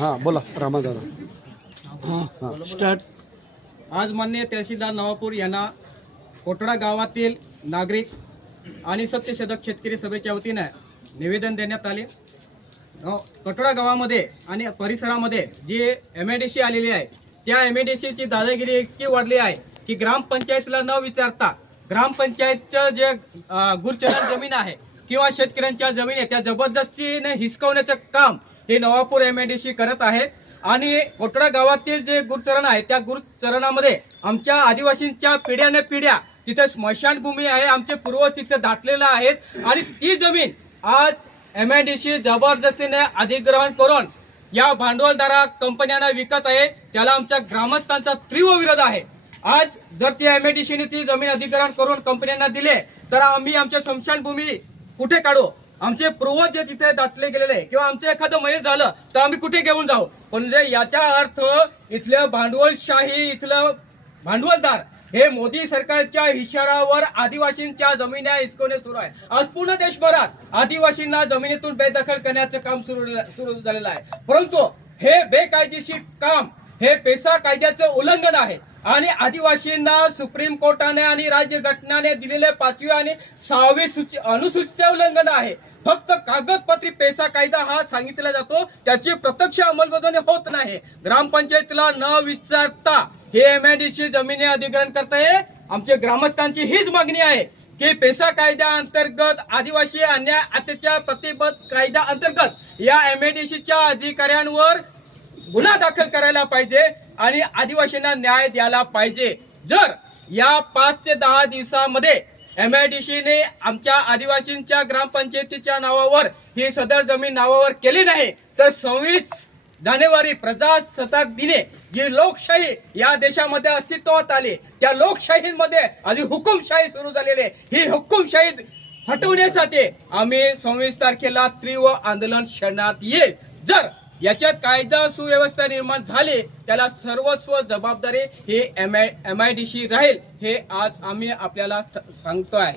हां बोला रामा दादा. स्टार्ट. आज माननीय तहसीलदार नवापूर यांना कोटडा गावातील नागरिक आणि सत्यशोधक शेतकरी सभेच्या वतीने निवेदन देण्यात आले. कोटडा गावामध्ये आणि परिसरामध्ये जी MIDC आलेली आहे त्या MIDCची दादागिरी इतकी वाढली आहे की ग्रामपंचायतीला न विचारता ग्रामपंचायतचं जे गुरचरण जमीन आहे किंवा शेतकऱ्यांच्या जमीन आहे त्या जबरदस्तीने हिसकवण्याचं काम हे नवापूर MIDC करत आहे. आणि कोटडा गावातील जे गुरचरण आहे त्या गुरचरणामध्ये आमच्या आदिवासींच्या पिढ्याने पिढ्या तिथे स्मशानभूमी आहे, आमचे पूर्वज तिथे दाटलेले आहेत आणि ती जमीन आज MIDC जबरदस्तीने अधिग्रहण करून या भांडवलदारा कंपन्यांना विकत आहे. त्याला आमच्या ग्रामस्थांचा तीव्र विरोध आहे. आज जर ती MIDCने ती जमीन अधिग्रहण करून कंपन्यांना दिले तर आम्ही आमच्या स्मशानभूमी कुठे काढू? आमचे पूर्वज जे तिथे दाटले गेलेले किंवा आमचं एखादं मयत झालं तर आम्ही कुठे घेऊन जाऊ? म्हणजे याचा अर्थ इथलं भांडवलशाही, इथलं भांडवलदार हे मोदी सरकारच्या इशारावर आदिवासींच्या जमिन्या हिसकवणे सुरू आहे. आज पूर्ण देशभरात आदिवासींना जमिनीतून बेदखल करण्याचं काम सुरू झालेलं आहे. परंतु हे बेकायदेशीर काम हे पेसा कायद्याचं उल्लंघन आहे आणि आदिवासींना सुप्रीम कोर्टाने आणि राज्यघटनेने दिलेले 5वी आणि 6वी अनुसूचीचे उल्लंघन आहे. फक्त कागदपत्री पेसा कायदा हा सांगितला जातो, त्याची प्रत्यक्ष अंमलबजावणी होत नाही. ग्रामपंचायतीला न विचारता हे MIDC जमिनी अधिग्रहण करताय. आमच्या ग्रामस्थांची हीच मागणी आहे की पेसा कायद्या अंतर्गत आदिवासी अन्याय अत्याचार प्रतिबंध कायदा अंतर्गत या MIDCच्या अधिकाऱ्यांवर गुन्हा दाखल करायला पाहिजे आणि आदिवासींना न्याय द्यायला पाहिजे. जर या 5 ते 10 दिवसामध्ये MIDCने आमच्या आदिवासींच्या ग्रामपंचायतीच्या नावावर ही सदर जमीन नावावर केली नाही तर 26 जानेवारी प्रजासत्ताक दिनी जी लोकशाही या देशामध्ये अस्तित्वात आली त्या लोकशाहीमध्ये आधी हुकुमशाही सुरू झालेली ही हुकुमशाही हटवण्यासाठी आम्ही 26 तारखेला तीव्र आंदोलन छेडण्यात येईल. जर याच्यात कायदा सुव्यवस्था निर्माण झाली त्याला सर्वस्व जबाबदारी ही MIDC राहील हे आज आम्ही आपल्याला सांगतो आहे.